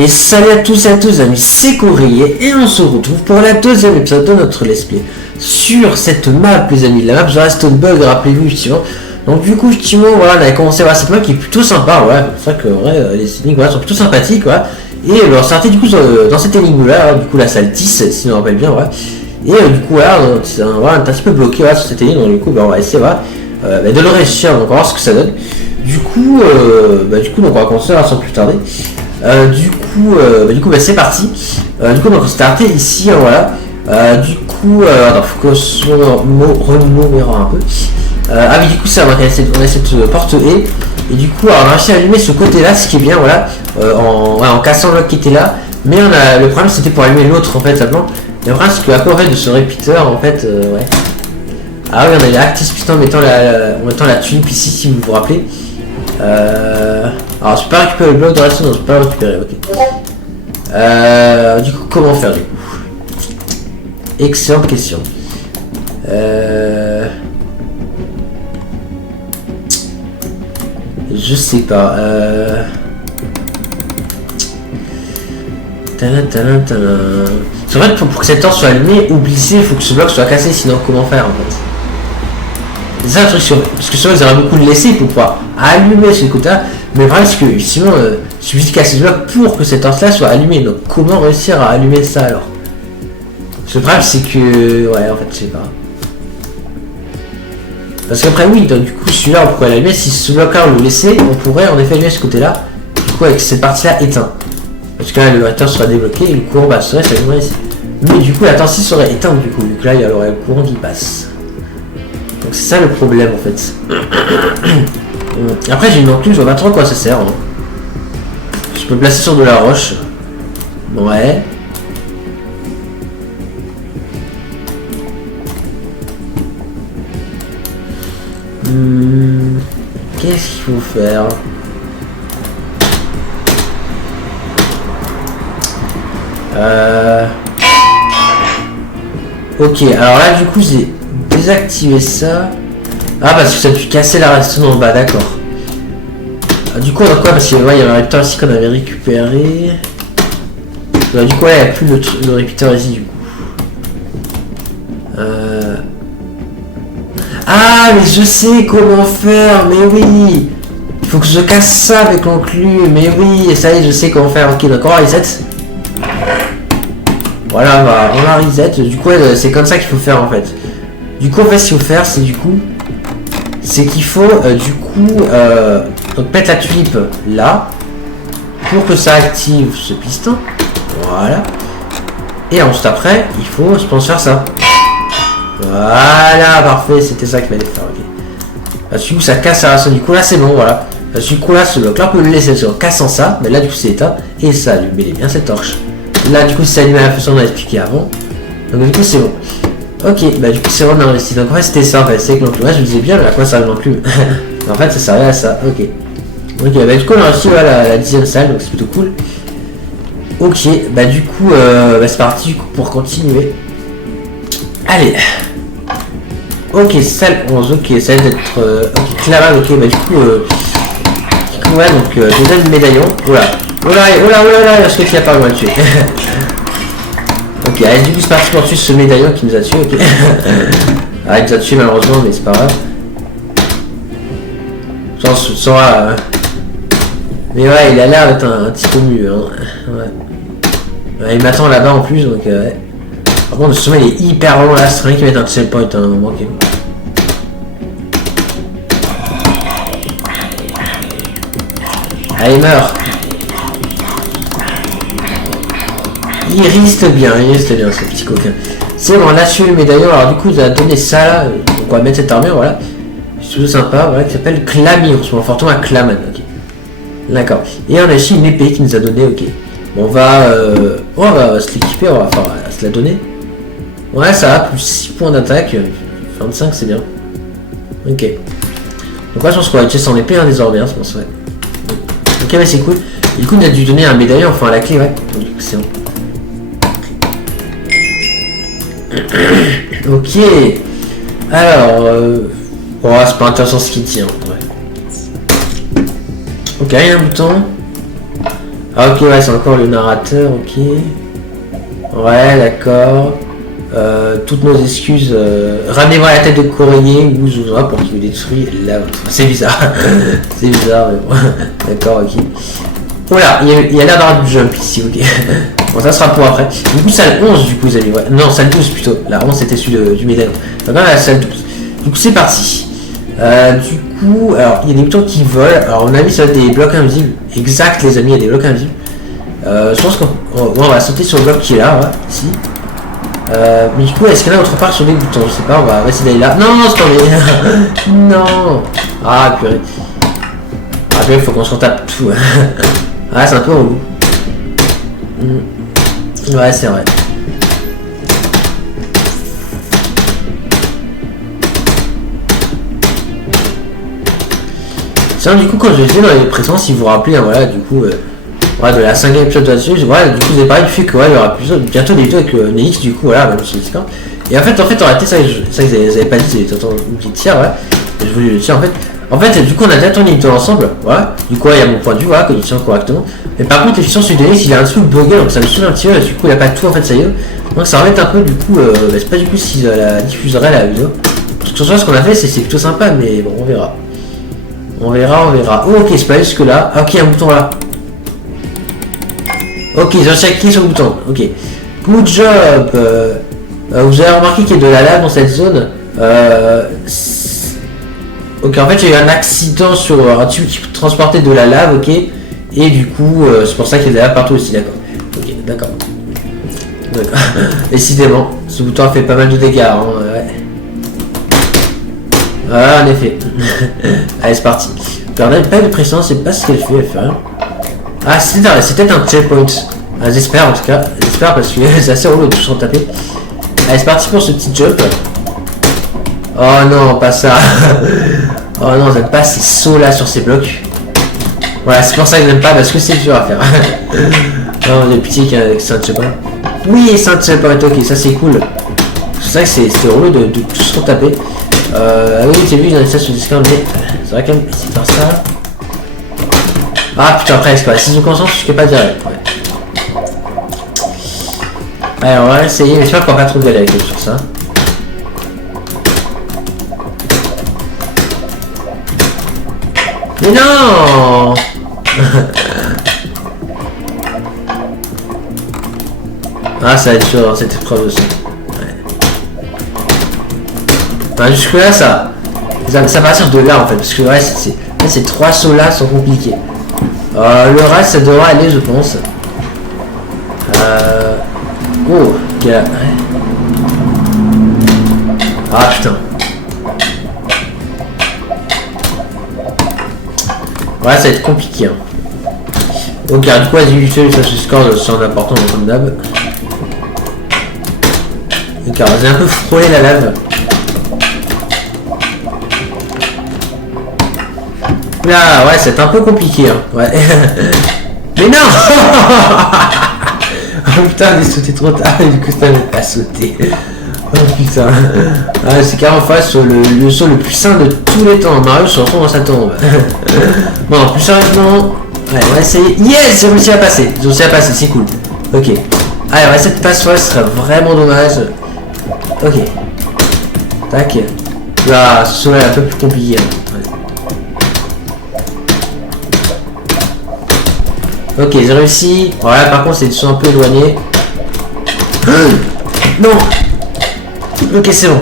Et salut à tous et à tous amis, c'est Courrier et on se retrouve pour la deuxième épisode de notre let's play sur cette map les amis, la map The Stone-Bug, rappelez-vous effectivement. Donc du coup effectivement voilà, on avait commencé à voir cette map qui est plutôt sympa, voilà, c'est vrai que vrai, les énigmes voilà, sont plutôt sympathiques voilà. Et on s'est arrêté du coup dans cette énigme là, du coup la salle 10 si on me rappelle bien voilà. Et du coup voilà, on est un petit peu bloqué voilà, sur cette énigme, donc du coup on va essayer voilà, de le réussir, donc on va voir ce que ça donne. Du coup donc on va commencer là, sans plus tarder. Du coup c'est parti. Du coup donc on s'est arrêté ici voilà. Du coup attends, faut que je renumérer un peu. Ah oui du coup ça on a cette porte et du coup on a réussi à allumer ce côté là, ce qui est bien voilà, en cassant l'autre qui était là, mais le problème c'était pour allumer l'autre en fait simplement. Le problème c'est qu'à quoi en fait de ce répéteur en fait ouais. Ah oui on a les Actis Piston en mettant la tulipe ici si vous vous rappelez. Alors je peux pas récupérer le bloc de redstone, non je peux pas le récupérer, ok. Du coup comment faire du coup? Excellente question. Je sais pas. C'est vrai que pour que cette torche soit allumée ou glissée, il faut que ce bloc soit cassé, sinon comment faire en fait? C'est ça le truc, parce que souvent ils auraient beaucoup de laisser pour pouvoir allumer ce côté-là, mais le problème c'est que sinon il suffit de casser ce bloc pour que cette torche-là soit allumée, donc comment réussir à allumer ça alors? Parce que le problème c'est que... ouais en fait je sais pas. Parce qu'après oui, donc du coup celui-là on pourrait l'allumer, si ce bloc-là on le laissait, on pourrait en effet allumer ce côté-là, du coup avec cette partie-là éteinte. Parce que là le réacteur sera débloqué et le courant passerait, ça allumerait ici. Mais du coup la torche serait éteinte du coup, vu que là il y aurait le courant qui passe. Donc c'est ça le problème en fait. Après j'ai une enclume, je vois pas trop à quoi ça sert. Hein. Je peux le placer sur de la roche. Ouais. Qu'est-ce qu'il faut faire? Ok, alors là du coup j'ai désactivé ça. Ah parce que ça a pu casser la redstone en bas, d'accord. Du coup on a quoi? Parce qu'il ouais, y a un réacteur ici qu'on avait récupéré. Du coup ouais, il n'y a plus le réacteur ici du coup. Ah mais je sais comment faire, mais oui. Il faut que je casse ça avec l'enclume, mais oui, et ça y est, je sais comment faire. Ok, d'accord, reset. Voilà, on a reset. Du coup, c'est comme ça qu'il faut faire en fait. Du coup, en fait, ce qu'il faut faire, c'est qu'il faut donc mettre la tulipe là pour que ça active ce piston. Voilà. Et ensuite après, il faut, je pense, faire ça. Voilà, parfait, c'était ça qu'il fallait faire. Ok. Du coup, ça casse la racine. Du coup, là, c'est bon, voilà. Du coup, là, ce bloc-là, on peut le laisser en cassant ça, mais là, du coup, c'est éteint et ça allume bien cette torche. Là, du coup, ça allume à la façon qu'on a expliqué avant. Donc, du coup, c'est bon. Ok, bah, du coup, c'est bon, on a investi. Donc, en fait, c'était ça, en fait. C'est que l'enclume. Ouais, je me disais bien, mais à quoi ça servait l'enclume? En fait, ça servait à ça. Ok. Ok, bah, du coup, on a reçu voilà, la 10e salle, donc c'est plutôt cool. Ok, bah, du coup, c'est parti du coup, pour continuer. Allez. Ok, salle 11, ok, ça va être ok, clavable, ok, bah du coup ouais, donc je donne le médaillon. Oula, est-ce que tu as pas loin de tuer? Ok, allez, du coup c'est parti pour tuer ce médaillon qui nous a tué, ok. Ah, il nous a tué malheureusement, mais c'est pas grave. Mais ouais, il a l'air d'être un petit peu mieux, hein. Ouais. Il m'attend là-bas en plus, donc ouais. Par contre, le sommet il est hyper long là, c'est rien qui va être un checkpoint à un moment. Okay. Allez, meurs. Il reste bien ce petit coquin. C'est bon, on a tué le médaillon, alors du coup, il a donné ça là, donc on va mettre cette armure, voilà. C'est tout sympa, voilà, qui s'appelle Clami, on se met fortement à Claman, ok. D'accord. Et on a ici une épée qui nous a donné, ok. Bon, on va se l'équiper, on va se la donner. Ouais, ça va, plus 6 points d'attaque. 25, c'est bien. Ok. Donc là, je pense qu'on va utiliser son épée, hein, désormais, je pense, ouais. Ok, mais c'est cool. Et du coup, on a dû donner un médaillon, enfin, la clé, ouais. Donc, du coup, c'est bon. Ok. Alors, oh, c'est pas intéressant ce qu'il tient, ouais. Ok, il y a un bouton. Ah ok, ouais, c'est encore le narrateur, ok. Ouais, d'accord. Toutes nos excuses. Ramenez-moi la tête de Corrier ou Zouzra pour qu'il vous détruise là. C'est bizarre. C'est bizarre, mais bon. D'accord, ok. Voilà, il y a l'air d'avoir du jump ici, ok. Bon, ça sera pour après. Du coup, salle 11, du coup, les amis. Ouais. Non, salle 12 plutôt. La 11, c'était celui du médaillon. Donc là, la salle 12. Du coup, c'est parti. Du coup, alors, il y a des boutons qui volent. Alors, on a mis sur des blocs invisibles. Exact, les amis, il y a des blocs invisibles. Je pense qu'on va sauter sur le bloc qui est là, ouais, ici. Mais du coup, est-ce qu'il y en a autre part sur les boutons? Je sais pas, on va essayer d'aller là. Non, c'est pas non. Ah, purée. Ah, purée, faut qu'on se retape tout. Ah, c'est un peu relou. Ouais, c'est vrai. Tiens, du coup, quand je disais dans les précédents, si vous vous rappelez, hein, voilà, du coup, voilà, de la 5e épisode de là-dessus, voilà, du coup, vous avez parlé du fait que, ouais, il y aura bientôt des vidéos avec Nélix, du coup, voilà, même sur Discord. Et en fait, en réalité, ça, ils avaient pas dit, c'est une petite tiers, ouais. Et je voulais le dire, en fait, du coup, on a déjà tourné une vidéo ensemble, voilà. Du coup, il y a mon point de vue, voilà, que il tient correctement. Mais par contre, l'efficience du Nélix, il est un petit peu bugué, donc ça me saoule un petit peu, du coup, il a pas tout, en fait, ça y est. Donc, ça remet un peu, du coup, c'est pas du coup si la diffuserait la vidéo. Parce que ce qu'on a fait, c'est plutôt sympa, mais bon, on verra. On verra. Oh, ok, c'est pas jusque là. Ah, ok, un bouton là. Ok, ils ont cliqué sur le bouton. Ok. Good job. Vous avez remarqué qu'il y a de la lave dans cette zone. Ok, en fait, il y a eu un accident sur un tube qui transportait de la lave, ok. Et du coup, c'est pour ça qu'il y a de la lave partout aussi, d'accord. Ok, d'accord. Décidément, ce bouton a fait pas mal de dégâts, hein, ouais. Ah, en effet. Allez, c'est parti. Alors, on n'a pas de pression, c'est pas ce qu'elle fait, elle fait rien. Ah, c'est peut-être un checkpoint. Ah, j'espère en tout cas. J'espère parce que c'est assez relou de tout s'en taper. Allez, c'est parti pour ce petit jump. Oh non, pas ça. Oh non, j'aime pas ces sauts là sur ces blocs. Voilà, c'est pour ça que j'aime pas parce que c'est dur à faire. Non, j'ai pitié que c'est un checkpoint. Oui, c'est un checkpoint, ok, ça c'est cool. C'est vrai que c'était relou de tout se retaper. Oui, j'ai vu, j'en ai ça sur Discord, mais c'est vrai quand même essayer de faire ça. Ah putain, presque, ouais. Si je me concentre, je peux pas dire. Ouais. Allez, on va essayer, mais j'espère qu'on va pas trop galérer sur ça. Mais non. Ah, ça va être dur dans cette épreuve aussi. Enfin, jusque là ça va partir de là en fait parce que ouais, ces trois sauts là sont compliqués. Le reste ça devrait aller je pense. Oh quel... ouais. Ah putain. Ouais ça va être compliqué hein. Ok du coup vas-y vite fait ça se score c'est en important comme d'hab. Ok j'ai un peu frôlé la lave. Là, ouais, c'est un peu compliqué, hein. Ouais. Mais non. Oh putain, j'ai sauté trop tard, et du coup, ça n'avait pas sauté. Oh putain. Ah, c'est carrément face sur le saut le plus sain de tous les temps. Mario se retrouve dans sa tombe. Bon, plus sérieusement, ouais, on va essayer. Yes, j'ai réussi à passer. J'ai réussi à passer, c'est cool. Ok. Allez, on va essayer de passer, ce serait vraiment dommage. Ok. Tac. Là, ce saut là est un peu plus compliqué. Hein. Ok, j'ai réussi. Voilà, par contre, c'est des sons un peu éloignés. Non. Ok, c'est bon.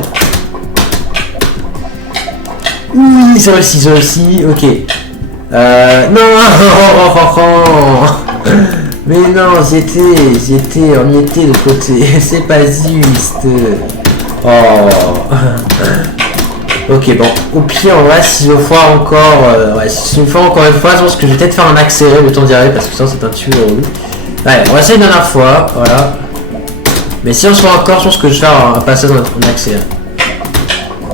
Oui, j'ai réussi. Ok. Non. Mais non, j'y étais, on y était de côté. C'est pas juste. Oh. Ok, bon, au pire, en vrai, si je le fois encore, si je le fois encore une fois, je pense que je vais peut-être faire un accéléré le temps d'y arriver parce que ça, c'est un tueur relou. Ouais, on va essayer une dernière fois, voilà. Mais si on se voit encore, je pense que je vais faire un passage en accéléré.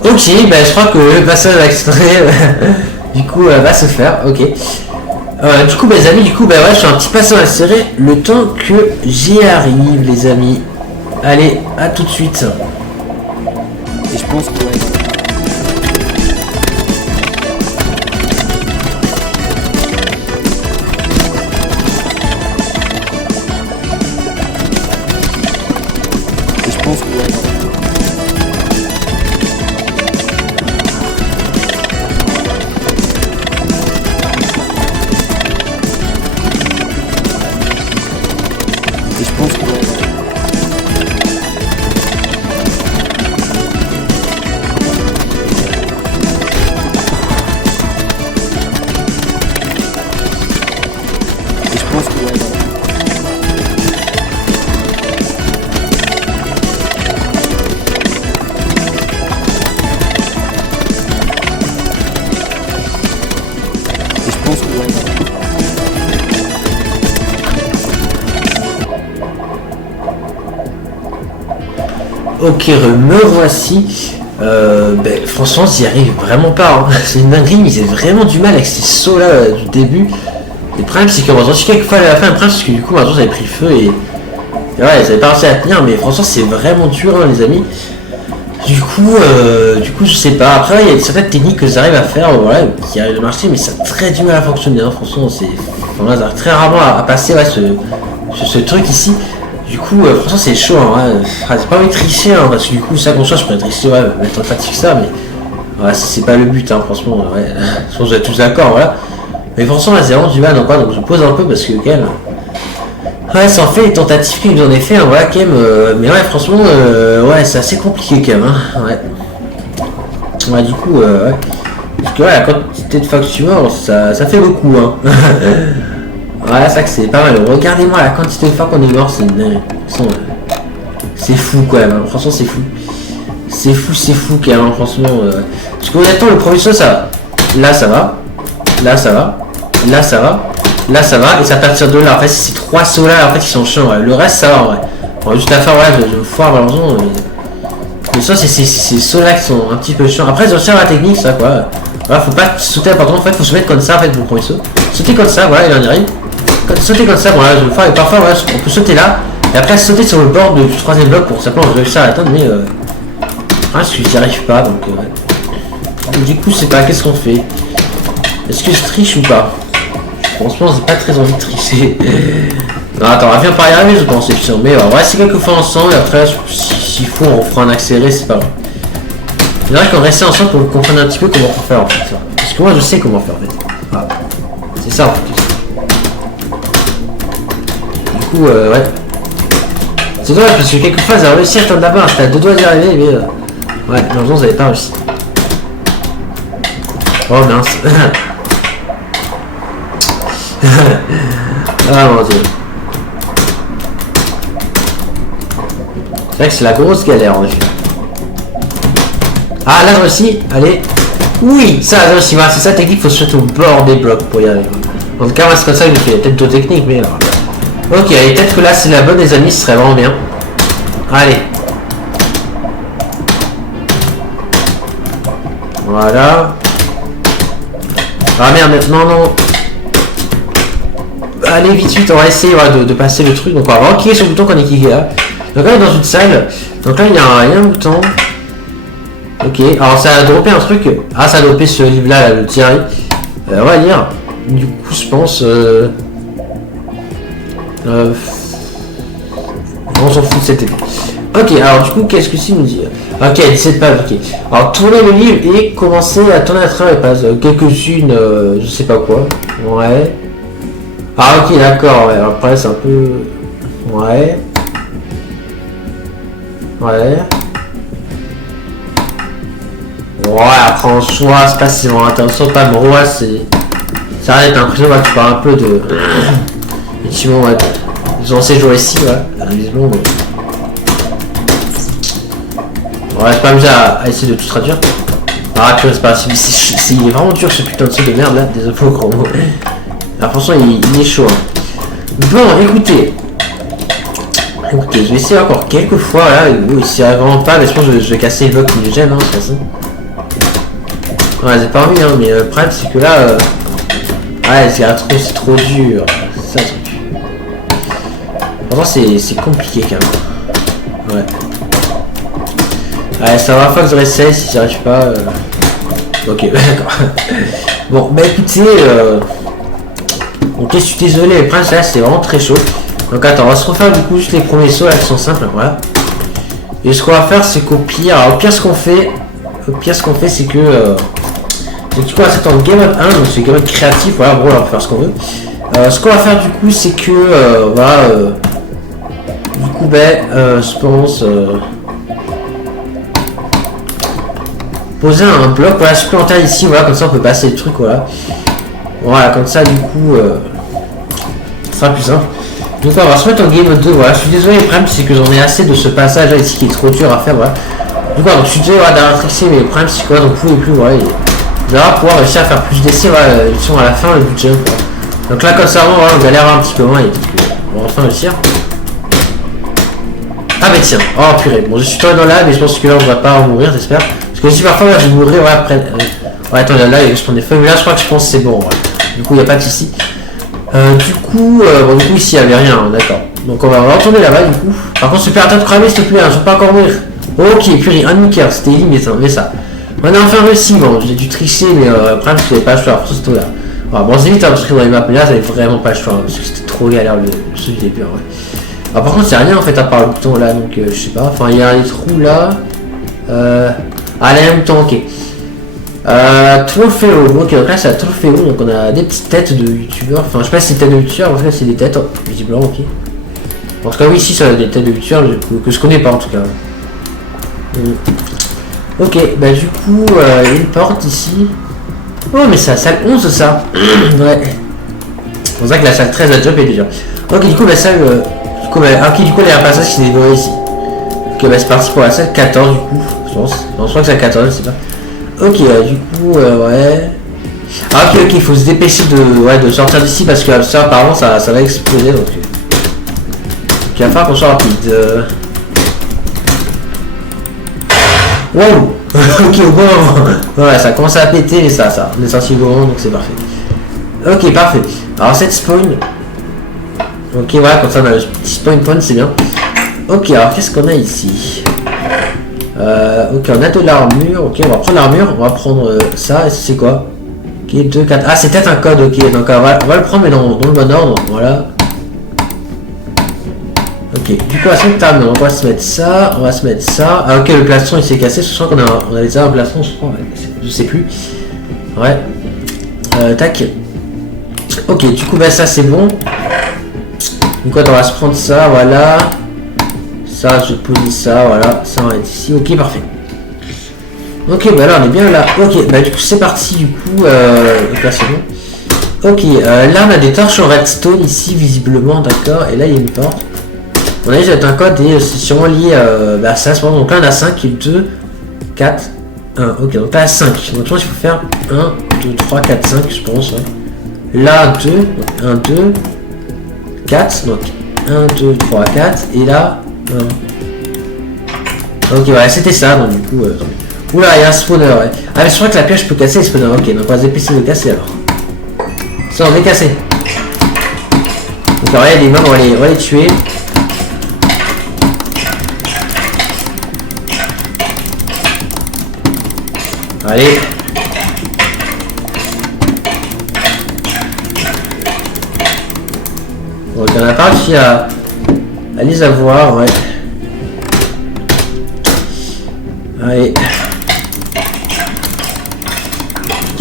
Ok, bah, je crois que le passage en accéléré, du coup, va se faire, ok. Du coup, les amis, ouais, je fais un petit passage en accéléré le temps que j'y arrive, les amis. Allez, à tout de suite. Et je pense que... je pense que ouais. Et je pense que ouais. Et je pense que ouais. Et je pense que ouais. Ok, me voici. Franchement, j'y arrive vraiment pas. Hein. C'est une dinguerie, mais j'ai vraiment du mal avec ces sauts là du début. Le problème, c'est que j'en suis quelques fois à la fin, le problème, c'est que du coup, maintenant j'avais pris feu et ouais, j'avais pas réussi à tenir, mais franchement, c'est vraiment dur, hein, les amis. Du coup, je sais pas. Après, il y a certaines techniques que j'arrive à faire, voilà, qui arrivent à marcher, mais ça a très du mal à fonctionner. Hein. Franchement, enfin, j'arrive très rarement à passer ouais, ce truc ici. Du coup, franchement, c'est chaud. Hein, ouais. J'ai pas envie de tricher, hein, parce que du coup, ça qu'on soit, je pourrais tricher, ouais, mettre en fatigue ça, mais ouais, c'est pas le but, hein, franchement. Ouais. Je pense que vous êtes tous d'accord, voilà. Mais franchement, là, c'est vraiment du mal, donc, donc je pose un peu parce que, quand même. Ouais, ça en fait les tentatives que j'en ai fait, hein, voilà, quand même. Mais ouais, franchement, ouais, c'est assez compliqué quand même. Hein, ouais. Ouais, du coup, ouais. Parce que ouais, la quantité de fois que tu meurs, ça fait beaucoup. Hein. Ouais, c'est ça que c'est pas mal. Regardez-moi la quantité de fois qu'on est mort, c'est fou quand même. Hein. Franchement, c'est fou. C'est fou quand même, hein, franchement. Parce que honnêtement, le premier saut, ça va. Là, ça va. Là, ça va. Là, ça va. Là ça va, et c'est à partir de là, en fait c'est ces trois sauts là en fait qui sont chiants, ouais. Le reste ça va en vrai. Bon, juste à faire, ouais, je me foire malheureusement. Mais ça c'est ces sauts là qui sont un petit peu chiants. Après ils ont cher la technique ça quoi. Voilà, faut pas sauter n'importe où, en fait faut se mettre comme ça en fait pour le premier saut. Sauter comme ça, voilà, il en arrive. Sauter comme ça, bon là je vais le faire, et parfois voilà, on peut sauter là, et après sauter sur le bord du troisième bloc pour simplement réussir à atteindre, mais parce que j'y arrive pas donc ouais. Donc, du coup c'est pas qu'est-ce qu'on fait. Est-ce que je triche ou pas? Franchement, j'ai pas très envie de tricher. Non, attends, on va bien pas y arriver, je pense, c'est sûr. Mais on va essayer quelques fois ensemble, et après, s'il faut, on fera un accéléré, c'est pas grave. C'est vrai qu'on va rester ensemble pour comprendre un petit peu comment faire en fait. Parce que moi, je sais comment faire en fait. Voilà. C'est ça en fait. Du coup, ouais. C'est dommage parce que quelques fois, j'ai réussi à attendre là-bas. J'étais à deux doigts d'y arriver, mais ouais, malheureusement, vous avez pas réussi. Oh mince. Ah mon dieu. C'est vrai que c'est la grosse galère en effet. Ah là aussi, allez. Oui, ça là aussi, voilà, c'est ça la technique, faut se mettre au bord des blocs pour y arriver. En tout cas, moi c'est comme ça que je fais, peut-être d'autres techniques, mais alors. Ok, allez, peut-être que là c'est la bonne les amis, ce serait vraiment bien. Allez. Voilà. Ah merde, non, non. Allez vite, on va essayer voilà, de passer le truc. Donc on va vraiment cliquer sur le bouton qu'on est cliqué là. Donc là on est dans une salle. Donc là il y a un bouton. Ok, alors ça a droppé un truc. Ah ça a droppé ce livre là, le Thierry. On va lire. Du coup je pense... on s'en fout de cette épée. Ok, alors du coup qu'est-ce que c'est nous dit? Ok, 17 pages, ok. Alors tournez le livre et commencez à tourner à travers les pages. Quelques-unes, je sais pas quoi. Ouais. Ah ok d'accord, ouais. Après c'est un peu... Ouais. Ouais. Ouais, après en soi, c'est pas si vraiment intéressant, pas mais ouais, c'est... Ça a l'air d'être impressionnant, tu parles un peu de... Effectivement, ouais. Ils ont ces jours ici, ouais. Visiblement, mais... Ouais, je pas amusé à essayer de tout traduire. Ah purée, c'est pas si... Il est vraiment dur ce putain de saut de merde là, des infos gros mots. Alors franchement il est chaud. Hein. Bon écoutez, je vais essayer encore quelques fois là, s'il arrive vraiment pas, mais je pense que je vais casser le bloc que j'aime hein, de toute façon. Ouais j'ai pas envie hein, mais le problème c'est que là, ouais c'est trop dur, c'est ça le truc. Franchement c'est compliqué quand même. Ouais. Ouais c'est la première fois que je réessaye, si j'y arrive pas. Ok d'accord. Bon bah écoutez, ok, je suis désolé, le prince là c'est vraiment très chaud. Donc attends, on va se refaire du coup juste les premiers sauts là qui sont simples, voilà. Et ce qu'on va faire, c'est qu'au pire, ce qu'on fait, c'est que du coup, on va s'attendre game mode 1, donc c'est game mode créatif, voilà, bon, on va faire ce qu'on veut. Ce qu'on va faire du coup, c'est que voilà, du coup, je pense poser un bloc, voilà, supplémentaire ici, voilà, comme ça on peut passer le truc, voilà. Voilà, comme ça, du coup, ce sera plus simple. Donc on va se mettre en game mode 2, voilà. Je suis désolé, le problème c'est que j'en ai assez de ce passage là ici qui est trop dur à faire, voilà. Du coup, donc je suis désolé voilà, d'avoir trixé, mais le problème c'est quoi, donc vous pouvez plus, voilà. On va pouvoir réussir à faire plus d'essais, voilà, ils sont à la fin, le budget. Donc là, comme ça, voilà, on galère un petit peu moins, et on va enfin réussir. Ah, mais tiens, oh purée, bon, je suis tombé dans là, mais je pense que là, on va pas en mourir, j'espère. Parce que si parfois, là, je vais mourir, ouais, après. Ouais, attends, là, je prends des feuilles, mais là, je crois que c'est bon, ouais. Du coup, il n'y a pas de souci. Du coup, ici, il n'y avait rien, hein, d'accord. Donc, on va retourner là-bas, du coup. Par contre, super, attends de cramer, s'il te plaît, hein, je veux pas encore mourir. Ok, purée, un demi-cœur, c'était limite, hein, mais ça. On a enfin réussi, bon, j'ai dû tricher, mais après, je n'avais pas le choix, pour ce là. Alors, bon, c'est vite, hein, parce que dans les maps, mais là, j'avais vraiment pas le choix, hein, parce que c'était trop galère le truc du début, ouais. Alors, par contre, il n'y a rien en fait à part le bouton là, donc je sais pas. Enfin, il y a les trous là. Ah, là, il y a un bouton, ok. Trophéo, ok, donc là c'est la Trophéo, donc on a des petites têtes de youtubeurs. Enfin, je sais pas si c'est des têtes de youtubeurs, en tout cas, c'est des têtes, visiblement, ok. En tout cas, oui, si, ça a des têtes de youtubeurs que je connais pas en tout cas. Ok, bah du coup, il y a une porte ici. Oh, mais c'est la salle 11 ça. Ouais. C'est pour ça que la salle 13 a job est déjà. Ok, du coup, la salle. Ok, du coup, il y a un passage qui s'est dévoilé ici. Ok, bah c'est parti pour la salle 14 du coup, je pense. Non, je crois que c'est la 14, je sais pas. Ok, du coup, ouais. Ah, ok, il faut se dépêcher de sortir d'ici parce que ça, apparemment, ça va exploser. Donc, il va falloir qu'on soit rapide. Wow. Ok, au bon moment. Ouais, ça commence à péter, mais ça. On est sorti au bon moment, donc c'est parfait. Ok, parfait. Alors, cette spawn. Ok, voilà, comme ça on a le petit spawn point, c'est bien. Ok, alors qu'est-ce qu'on a ici? Ok, on a de l'armure. Ok, on va prendre l'armure. On va prendre ça. Et c'est quoi? Ok, 2, 4. Ah, c'est peut-être un code. Ok, donc on va le prendre, mais dans le bon ordre. Voilà. Ok, du coup, on va se mettre l'armure. On va se mettre ça. On va se mettre ça. Ah, ok, le plastron il s'est cassé. Je crois qu'on avait déjà un plastron, je crois. Ouais, je sais plus. Ouais. Tac. Ok, du coup, bah ça c'est bon. Donc on va se prendre ça, voilà. Ça, je vais poser ça, voilà. Ça va être ici. Ok, parfait. Ok, bah là on est bien là. Ok, bah du coup c'est parti du coup. Donc là c'est bon. Ok, là on a des torches en redstone ici visiblement, d'accord. Et là il y a une porte. On a dit un code et c'est sûrement lié à ça. Donc là on a 5, 2, 4, 1. Ok, donc là 5. Donc je pense qu'il faut faire 1, 2, 3, 4, 5 je pense. Ouais. Là 2, donc 1, 2. 4, donc 1, 2, 3, 4, et là, 1. Ok, voilà, c'était ça, donc du coup, oula, il y a un spawner, ouais. Ah, mais je crois que la pioche peut casser les spawners, ok, donc on va se dépêcher de le casser alors. Ça, on est cassé. Donc, alors, il y a des mobs, on va les tuer. Allez. Donc on a pas réussi à les avoir, ouais. Allez.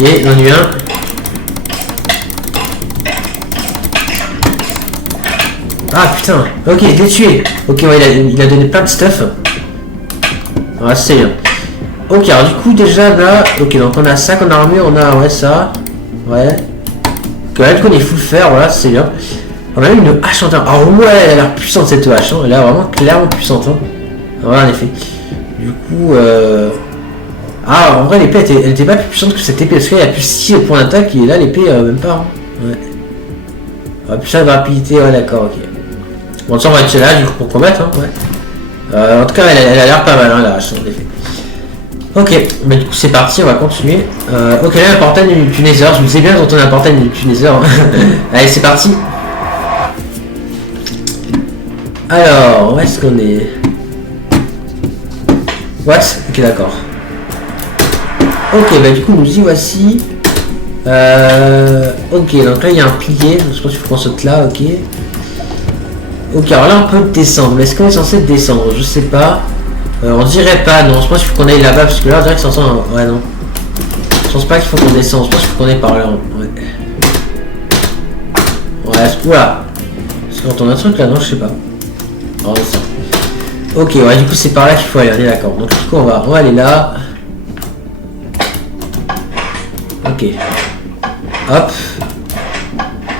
Ok, il en a eu un. Ah putain, ok, je l'ai tué. Ok, ouais, il a donné plein de stuff. Ah, c'est bien. Ok, alors du coup, déjà là, ok, donc on a ça qu'on a armure, on a, ouais, ça. Ouais. Ok, là, du coup, on est full fer, voilà, c'est bien. On a eu une hache en terre. Alors, ouais, elle a l'air puissante cette hache, hein. Elle a l'air vraiment clairement puissante, hein. Voilà, en effet. Du coup, ah, en vrai, l'épée, elle était pas plus puissante que cette épée, parce qu'il y a plus 6 points d'attaque, et là, l'épée, même pas, hein. Ouais. Ah, plus ça de rapidité, ouais, d'accord, ok. Bon, ça, on va être là, du coup, pour combattre, hein, ouais. En tout cas, elle a l'air pas mal, hein, la hache, en effet. Ok, bah du coup c'est parti, on va continuer. Ok, là un portail du Nether, je me sais bien d'entendre un portail du Nether. Allez, c'est parti. Alors, où est-ce qu'on est? What? Ok, d'accord. Ok, bah du coup nous y voici. Ok, donc là il y a un pilier, donc je pense qu'il faut qu'on saute là, ok. Ok, alors là on peut descendre, mais est-ce qu'on est censé descendre? Je sais pas. On dirait pas, non, je pense qu'il faut qu'on aille là-bas, parce que là on dirait que ça sent... Ouais, non. Je pense pas qu'il faut qu'on descende, je pense qu'il faut qu'on aille par là. Ouais. Ouais, oula. Parce qu'on a un truc là, non, je sais pas. Oh, ça. Ok, ouais, du coup c'est par là qu'il faut aller, on est d'accord. Donc du coup on va aller là. Ok. Hop.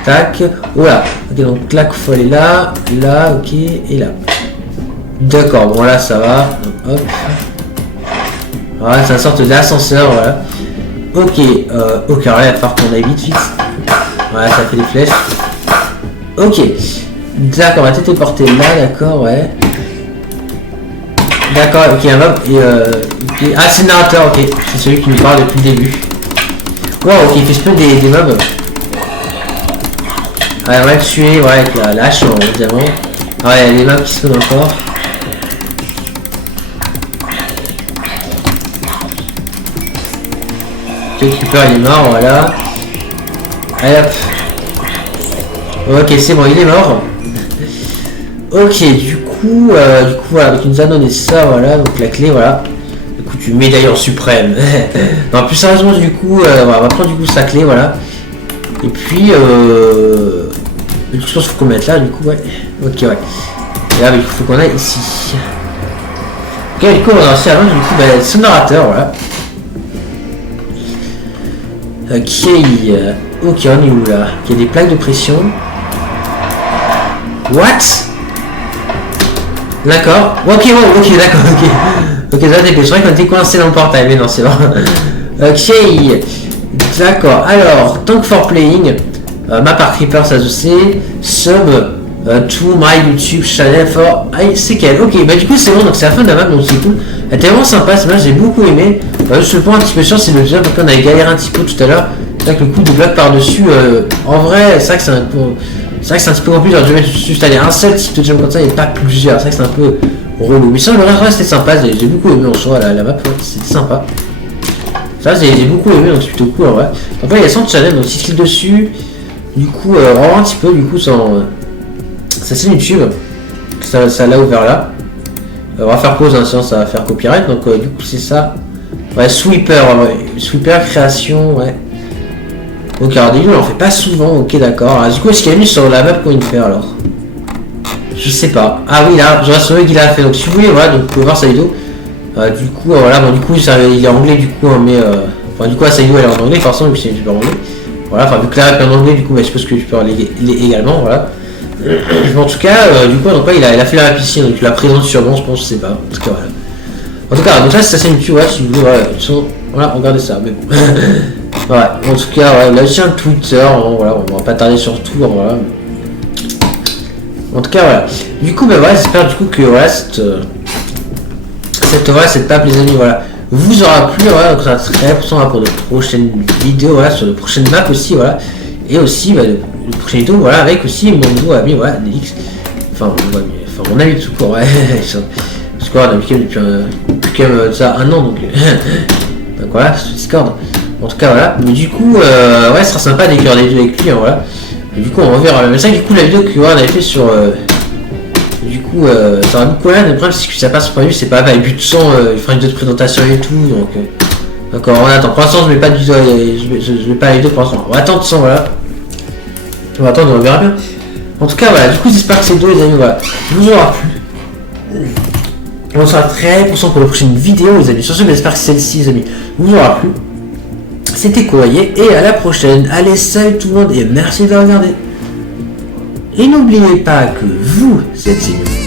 Tac. Oula. Ok, donc là il faut aller là, là, ok, et là. D'accord, bon là ça va. Hop. Voilà, c'est une sorte d'ascenseur, voilà. Ok, ok, alors là il va falloir qu'on aille vite. Voilà, ça fait des flèches. Ok. D'accord, on va téléporter là, d'accord, ouais. D'accord, ok, un mob et ah, c'est le narrateur, ok. C'est celui qui nous parle depuis le début. Wow, ok, il fait spawn des mobs. Ouais, on va le tuer, ouais, avec la hache, évidemment. Ah ouais, il y a des mobs qui spawnent encore. Ok, Creeper, il est mort, voilà. Allez hop. Ok, c'est bon, il est mort. Ok, du coup, voilà, donc il nous a donné ça, voilà, donc la clé, voilà. Du coup, tu médailleur suprême. Non, plus sérieusement, du coup, voilà, on va prendre du coup sa clé, voilà. Et puis, je pense qu'il faut qu'on mette là, du coup, ouais. Ok, ouais. Et là, il faut qu'on aille ici. Ok, du coup, on va lancer avant, du coup, bah, son narrateur, voilà. Ok, ok, on est où là? Il y a des plaques de pression. What? D'accord. Ok, wow, ok, d'accord, ok. Ok, ça c'est vrai qu'on était coincé dans le portail, mais non, c'est bon. Ok. D'accord. Alors, Thank for playing. Ma part Creeper, ça je sais. Sub to my YouTube channel for ICKL. Ok, bah du coup c'est bon, donc c'est la fin de la map, donc c'est cool. Elle était vraiment sympa, cette map, j'ai beaucoup aimé. Juste le point un petit peu chiant, c'est le jump, on avait galéré un petit peu tout à l'heure. C'est vrai que le coup de bloc par-dessus, en vrai, c'est vrai que c'est un peu... C'est vrai que c'est un petit peu compliqué, genre de mettre juste aller un seul type de jump comme ça et pas plusieurs. C'est vrai que c'est un peu relou. Mais ça, le reste, ouais, c'était sympa. J'ai beaucoup aimé en soi la map, ouais, c'était sympa. Ça, j'ai beaucoup aimé, donc c'est plutôt cool en vrai. Donc là, il y a 100 challenge, donc si je clique dessus, du coup, on va voir un petit peu, du coup, sa chaîne YouTube. Ça l'a ouvert là. On va faire pause, hein, sinon ça va faire copyright. Donc, du coup, c'est ça. Ouais, Sweeper, ouais. Sweeper, création, ouais. Ok, alors des vidéos, on en fait pas souvent, ok, d'accord. Alors, du coup, est-ce qu'il y a mis sur la map qu'on vient de faire alors? Je sais pas. Ah oui, là, je vois ce qu'il a fait. Donc, si vous voulez, voilà, donc vous pouvez voir sa vidéo. Du coup, voilà, bon, du coup, ça, il est anglais, du coup, hein, mais. Enfin, du coup, sa vidéo, elle est en anglais, forcément, vu que c'est une super anglais. Voilà, enfin, vu que la map est en anglais, du coup, bah, je suppose que tu peux parler également, voilà. En tout cas, du coup, donc, ouais, il a fait la map ici, donc il la présente sûrement, je pense, je sais pas. En tout cas, voilà. En tout cas, donc ça, c'est sa chaîne YouTube, ouais, si vous voulez, voilà, regardez ça, mais bon. Voilà, en tout cas, ouais, là aussi un Twitter, hein, voilà, on va pas tarder sur tout, hein, voilà. En tout cas, voilà. Du coup, bah voilà, j'espère du coup que voilà, cette map, les amis, voilà, vous aura plu, voilà, donc ça sera très important pour de prochaines vidéos, voilà, sur de prochaines maps aussi, voilà. Et aussi, bah, de prochaines vidéos, voilà, avec aussi mon nouveau ami, voilà, Nelix. Enfin, mon ami tout court, ouais. Parce qu'on a depuis quand même ça un an, donc voilà, sur Discord. En tout cas, voilà. Mais du coup, ouais, ce sera sympa d'écrire des vidéos avec lui, hein, voilà. Et du coup, on reverra. Mais c'est vrai que du coup, la vidéo qu'on avait fait sur... du coup, ça va beaucoup rien. Le problème, c'est que ça passe par lui, c'est pas avec but de son, il fera une vidéo de présentation et tout. Donc, d'accord, on attend. Pour l'instant, je mets pas de vidéo, je vais pas la vidéo pour l'instant. On va attendre son, voilà. On va attendre, on verra bien. En tout cas, voilà. Du coup, j'espère que ces deux, les amis, voilà, vous aura plu. On sera très pour la prochaine vidéo, les amis. Sur ce, j'espère que celle-ci, les amis, vous aura plu. C'était Courrier et à la prochaine. Allez, salut tout le monde et merci de regarder. Et n'oubliez pas que vous êtes géniaux.